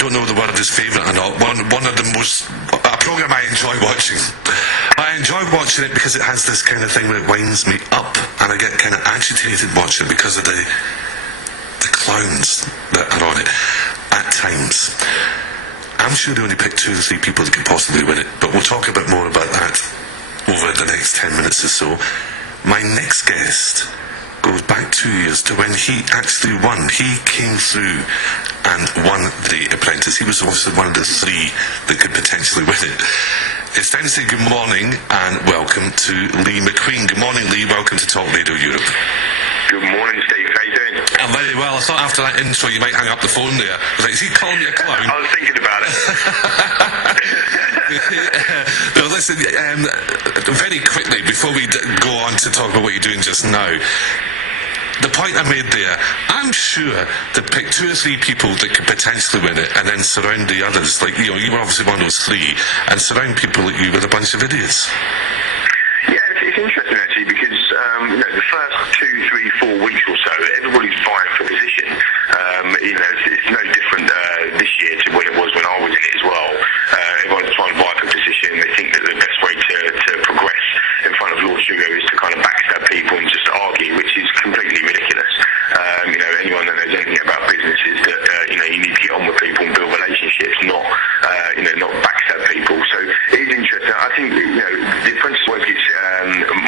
don't know the word is favourite or not, one of the most, a programme I enjoy watching. I enjoy watching it because it has this kind of thing where it winds me up, and I get kind of agitated watching it because of the clowns that are on it at times. I'm sure they only picked 2 or 3 people that could possibly win it, but we'll talk a bit more about that over the next 10 minutes or so. My next guest goes back 2 years to when he actually won. He came through and won the Apprentice. He was obviously one of the 3 that could potentially win it. It's time to say good morning and welcome to Lee McQueen. Good morning, Lee. Welcome to Talk Radio Europe. Good morning, Steve. How you doing? I'm very well. I thought after that intro you might hang up the phone there. I was like, is he calling me a clown? I was thinking about it. No, listen, very quickly, before we go on to talk about what you're doing just now, the point I made there, I'm sure they pick 2 or 3 people that could potentially win it and then surround the others. Like, you were obviously one of those 3, and surround people like you with a bunch of idiots. Yeah, it's interesting actually because the first 2, 3, 4 weeks or so, everybody's vying for position. It's no different this year to when it was when I was in it as well. Everyone's trying to vie for position. They think that the best way to progress in front of Lord Sugar is to kind of backstab people and just argue, which is completely ridiculous. Anyone that knows anything about business is that you need to get on with people and build relationships, not backstab people. So it is interesting. I think the Apprentice always gets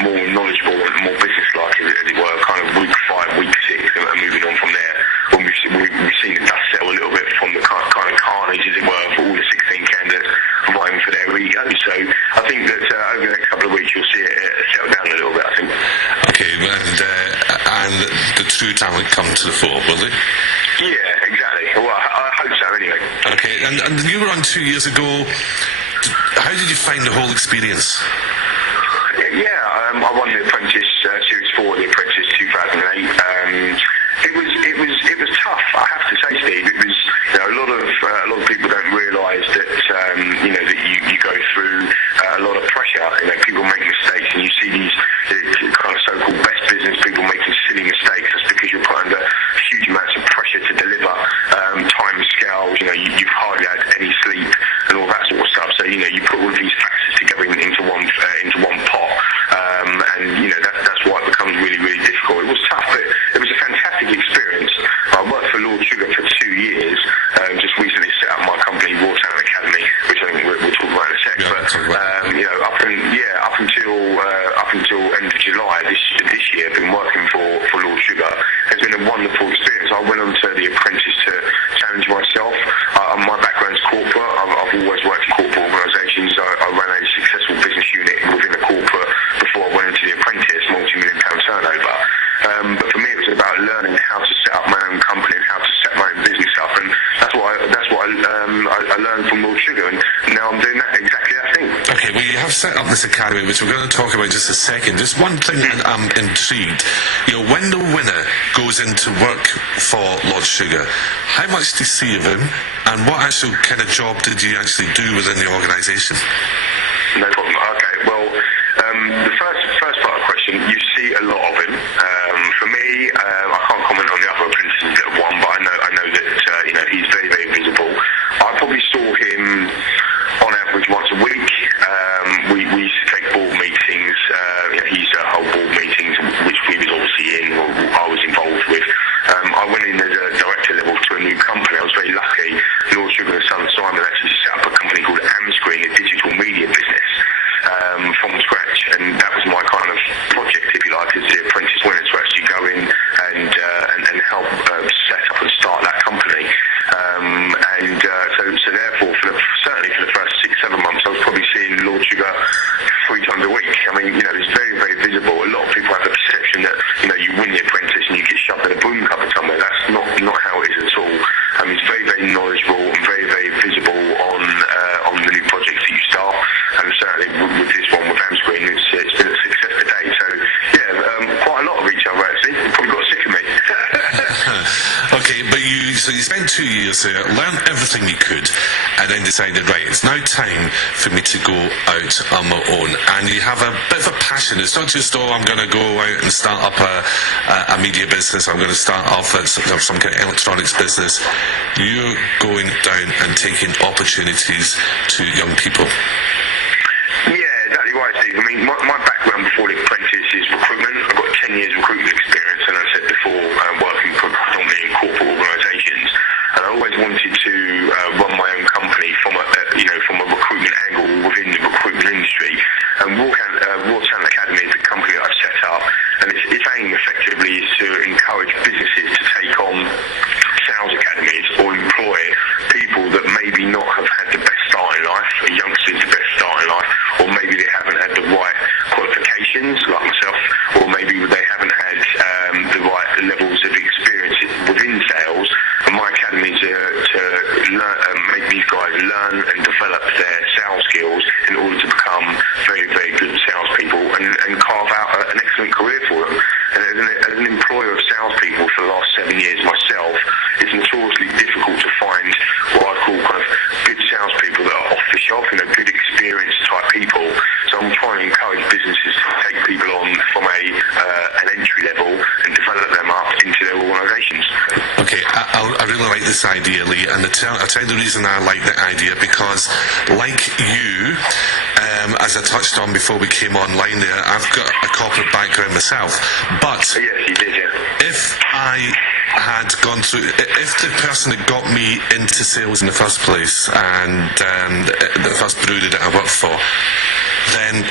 more knowledgeable and more business-like, as it were, kind of week 5, week 6, and moving on from there. When we've seen the dust settle a little bit from the kind of carnage, as it were, for all the 16 candidates vying for their ego. So I think that over the next couple of weeks you'll see it settle down a little bit, I think. Okay, and the true talent come to the fore, will they? Yeah, exactly. Well, I hope so anyway. Okay, and you were on 2 years ago. How did you find the whole experience? Yeah, I won the Apprentice Series 4, the Apprentice 2008. It was tough, I have to say, Steve. It was a lot of people don't realise that that you go through a lot of pressure. People make mistakes, and you see these kind of so-called best business people making silly mistakes. That's because you're put under huge amounts of pressure to deliver time scales. You've hardly had any sleep and all that sort of stuff. So you put all of these factors together into one pot, and that's why it becomes really, really difficult. It was tough, but it was a fantastic experience. I worked for Lord Sugar for 2 years. Just recently set up my company, Watertown Academy, which I think we'll talk about in a sec. Yeah, up until end of July this year, I've been working for Lord Sugar. It's been a wonderful experience. I went on to the Apprentice to challenge myself. My background's corporate. I've always worked in corporate organisations. I ran a successful business unit within a corporate before I went into the Apprentice, multi-million-pound turnover. But for me, it was about learning how to set up my own company and how to set my own business up, and that's what I learned from Lord Sugar, and now I'm doing that exactly that thing. Okay, well, you have set up this academy, which we're going to talk about in just a second. Just one thing that I'm intrigued. When the winner goes into work for Lord Sugar, how much do you see of him, and what actual kind of job did you actually do within the organisation? No problem. Okay, well, the first part of the question, you see a lot of him. For me, I can't comment on the other apprentices that have won, but I know that he's very, very visible. I probably saw him on average once a week. We used to take board meetings. He used to hold board meetings, which we was obviously in, or I was involved with. I went in as a director level to a new company. I was very lucky. Lord Sugar and Son Simon actually set up a company called McQueen, a digital media business, from scratch, and that was my kind of project, if you like, as the Apprentice winner, to actually go in and help set up and start that company. So therefore, certainly for the first 6-7 months, I was probably seeing Lord Sugar 3 times a week. I mean, it's very, very visible. A lot of people have the perception that you win the Apprentice and you get shoved in a broom cupboard somewhere. That's not how it is at all. He's very, very knowledgeable and very, very visible on the new projects that you start, and certainly with this one with Amscreen, it's been a success today. So quite a lot of each other actually. You've probably got sick of me. Okay, but you So you spent 2 years there, learned everything you could, and then decided, right, it's now time for me to go out on my own. And you have a bit of a passion. It's not just, oh, I'm going to go out and start up a media business. I'm going to start off at some kind of electronics business. You're going down and taking opportunities to young people. Yeah, exactly right, Steve. I mean, my background before the Apprentice is recruitment. I've got 10 years recruitment experience, and I said before, working predominantly in corporate organisations. And I always wanted to run my own company from a recruitment angle within the recruitment industry. And Raw Talent Academy is the company that I've set up, and its aim effectively is to encourage businesses to take on sales academies or employ people that maybe not have had the best start in life, youngsters the best start in life, or maybe they haven't had the right qualifications like myself, or maybe they haven't had the right levels of experience within sales. And my academies are to make these guys learn and develop their sales skills in order to become very, very good salespeople and carve out an excellent career for them. And as an employer of salespeople for the last 7 years myself, it's notoriously difficult to find what I call kind of good salespeople that are off the shelf, good experienced type people. So I'm trying to encourage businesses to take people on from an entry level and develop them up into their organisations. Okay, I really like this idea, Lee, and I'll tell you the reason I like the idea, because like you, as I touched on before we came online there, I've got a corporate background myself, but yes, you did, yeah. if I had gone through, if the person that got me into sales in the first place and the first brewery that I worked for, then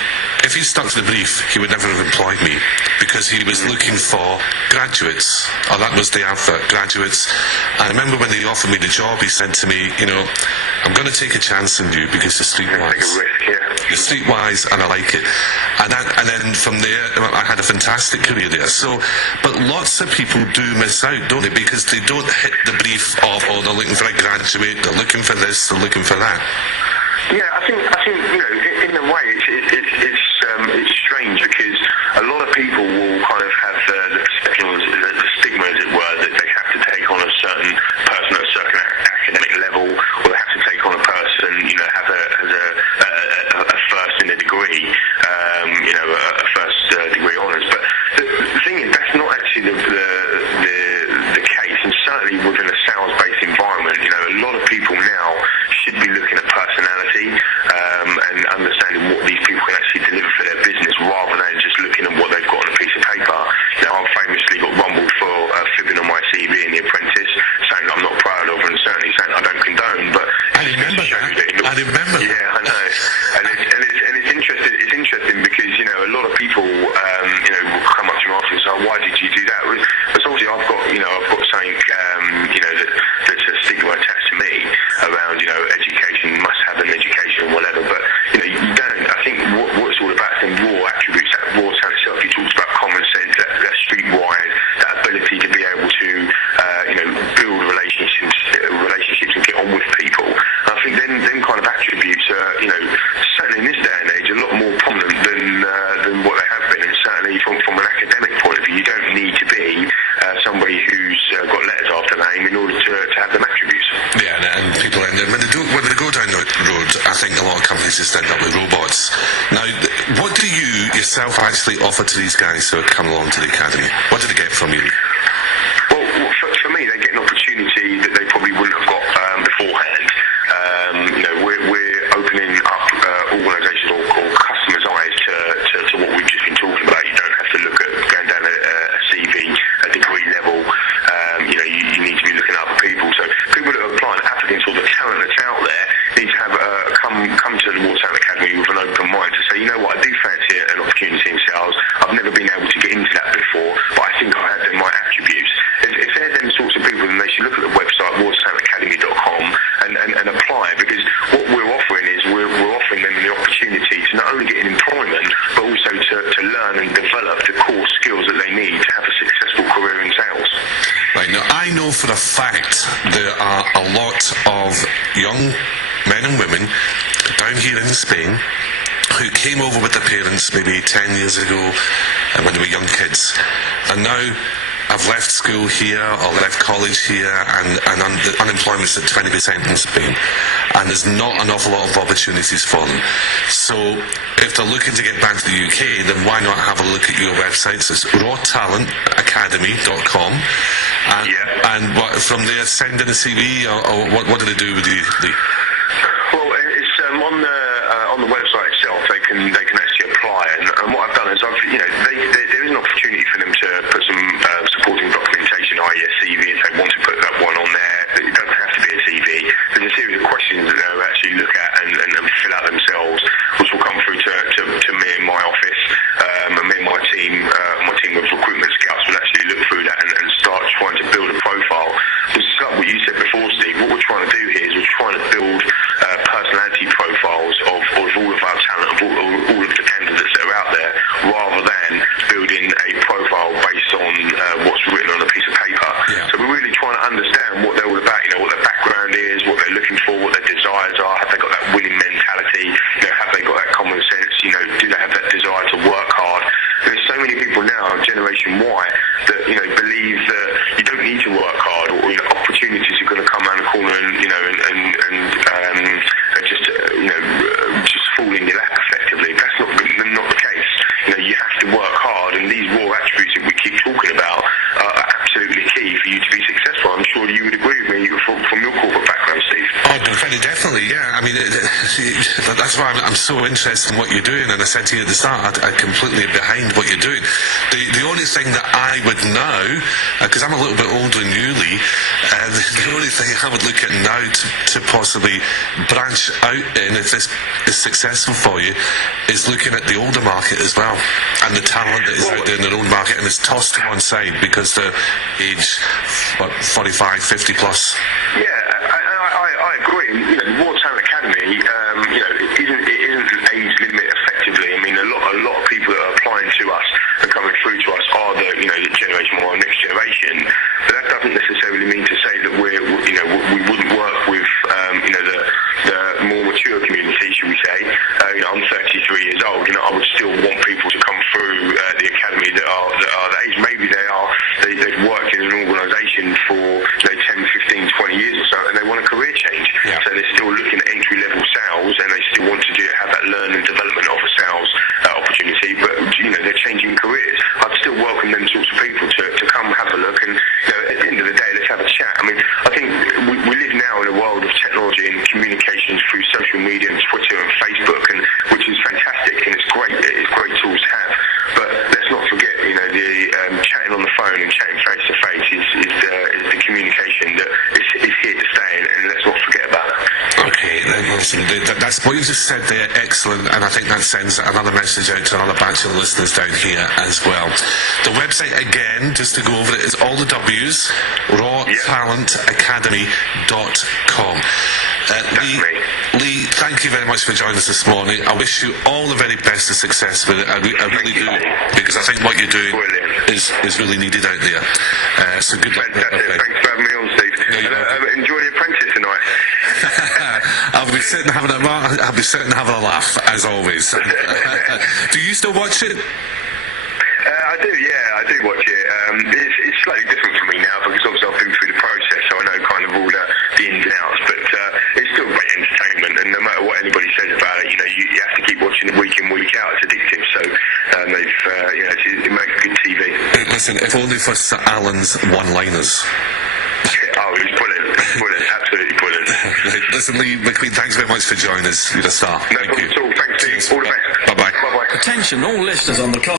if he stuck to the brief, he would never have employed me, because he was looking for graduates, or that was the advert, graduates. I remember when they offered me the job, he said to me, I'm going to take a chance on you because you're streetwise. Take a risk, yeah. You're streetwise, and I like it. And then from there, I had a fantastic career there. So, but lots of people do miss out, don't they? Because they don't hit the brief of, oh, they're looking for a graduate, they're looking for this, they're looking for that. Yeah, I think in a way it's strange, because a lot of people will kind of have the perception, the stigma, as it were, that they have to take on a certain person at a certain academic level, or they have to take on a person, have a first in a degree, a first degree honours. But the thing is, that's not actually the case, and certainly within a sales-based environment, a lot of people now should be looking at personality and understanding what these people can actually deliver for their business, rather than just looking at what they've got on a piece of paper. I've famously got rumbled for fibbing on my CV in The Apprentice, saying I'm not proud of, and certainly saying I don't condone. But I remember that. I remember. Yeah, I know. And it's interesting. It's interesting because a lot of people will come up to me after and say, why did you do that? Because obviously I've got something that's a stigma attached to me around education, must have an education or whatever. But you don't. I think what it's all about is the raw attributes, that raw talent itself. You talked about common sense, that streetwise, that ability to be able to build relationships and get on with people. And I think then kind of attributes are certainly in this day and age a lot more prominent than what they have been, and certainly from an academic point of view, you don't need to be somebody who's got letters after their name in order to have them attributes. Yeah, and people, and when they go down that road, I think a lot of companies just end up with robots. Now, what do you yourself actually offer to these guys who come along to the academy? What do they get from you? Well, for me, they get an opportunity that they probably wouldn't have got beforehand. We're opening up organisations or customers' eyes to what we've just been talking about. You don't have to look at going down a CV, a degree level. You need to be looking at other people. So people that are applying, applicants, or the talent that's out there, need to have come to the Raw Talent Academy with an open mind to say, what, I do fancy an opportunity in sales. I've never been able to get into that before, but I think I have the right attributes. If they're them sorts of people, then they should look at the website, rawtalentacademy.com, and apply, because what we're offering is we're offering them the opportunity to not only get an employment, but also to learn and develop the core skills that they need to have a successful career in sales. Right, now I know for a fact there are a lot of young men and women down here in Spain who came over with their parents maybe 10 years ago when they were young kids, and now I've left school here or left college here, and the unemployment's at 20% in Spain, and there's not an awful lot of opportunities for them. So if they're looking to get back to the UK, then why not have a look at your websites? It's rawtalentacademy.com, and what, from there send in a CV, or what do they do with the Well, it's on the website itself. They can actually apply, and what I've done is there is an opportunity for them to put some supporting documentation, i.e. a CV, if they want to put that one on there. It doesn't have to be a CV. There's a series of questions that they'll actually look at and fill out themselves, which will come through to me in my office, and me and my team of recruitment scouts will actually look through that and start trying to build a profile. Which is like what you said before, Steve. What we're trying to do here is we're trying to build personality profiles of all of our talent, of all of the candidates that are out there, rather than building a profile based on what's written on a piece of paper. Yeah. So we're really trying to understand what they're all about, what their background is, what they're looking for, what their desires are. Have they got that winning mentality? Have they got that common sense? Do they have that desire to work hard? There's so many people now, Generation Y, that believe that you don't need to work hard, or opportunities are going to come around the corner and just fall in your lap effectively. That's not the case. You have to work hard, and these raw attributes that we keep talking about are absolutely key for you to be successful. I'm sure you would agree with me from your corporate background, Steve. Oh, no, very definitely, yeah. I mean, that's why I'm so interested in what you're doing, and I said to you at the start, I'm completely behind what you're doing. The only thing that I would now, because I'm a little bit older than you, Lee, the only thing I would look at now to possibly branch out in, if this is successful for you, is looking at the older market as well, and the talent that is out there in the old market, and it's tossed to one side because they're age 45, 50 plus. Yeah, I agree. The Raw Talent Academy, it isn't an age limit effectively. I mean, a lot of people that are applying to us and coming through to us are the generation or next generation. But that doesn't necessarily mean to say that we wouldn't work with the more mature community, should we say? I'm 33 years old. I would still want people to come through the academy that are that age. Maybe they've worked in an organisation for 10, 15, 20 years or so, and they want a career change. Yeah. So they're still looking at entry-level sales, and they still want to have that learn and development of a sales opportunity, but they're changing careers. I'd still welcome them sorts of people to come have a look, and at the end of the day, let's have a chat. I mean, I think we live now in a world of technology and communications through social media and Twitter and Facebook, and which is fantastic, and it's great tools to have. But let's not forget, the chatting on the phone and chatting face to face is the communication that is here to stay, and let's not forget about that. Okay, listen, that's what you just said there, excellent, and I think that sends another message out to another batch of listeners down here as well. The website, again, just to go over it, is all the W's, rawtalentacademy.com. Lee, thank you very much for joining us this morning. I wish you all the very best of success with it. I really do, because I think what you're doing is really needed out there. So good luck. Fantastic. Thanks for having me on, Steve. Enjoy the Apprentice tonight. I'll be sitting having a laugh as always. Do you still watch it? I do, yeah, I do watch it. It's slightly different for me now because obviously I've been through the process, so I know kind of all the ins and outs. But it's still great entertainment, and no matter what anybody says about it, you have to keep watching it week in, week out. It's addictive, so it makes good TV. Listen, if only for Sir Alan's one-liners. Oh, it was brilliant, absolutely brilliant. Listen, Lee McQueen, thanks very much for joining us. You're a star. No problem at all. Thanks, Steve. All the best. Bye-bye. Bye-bye. Attention, all listeners on the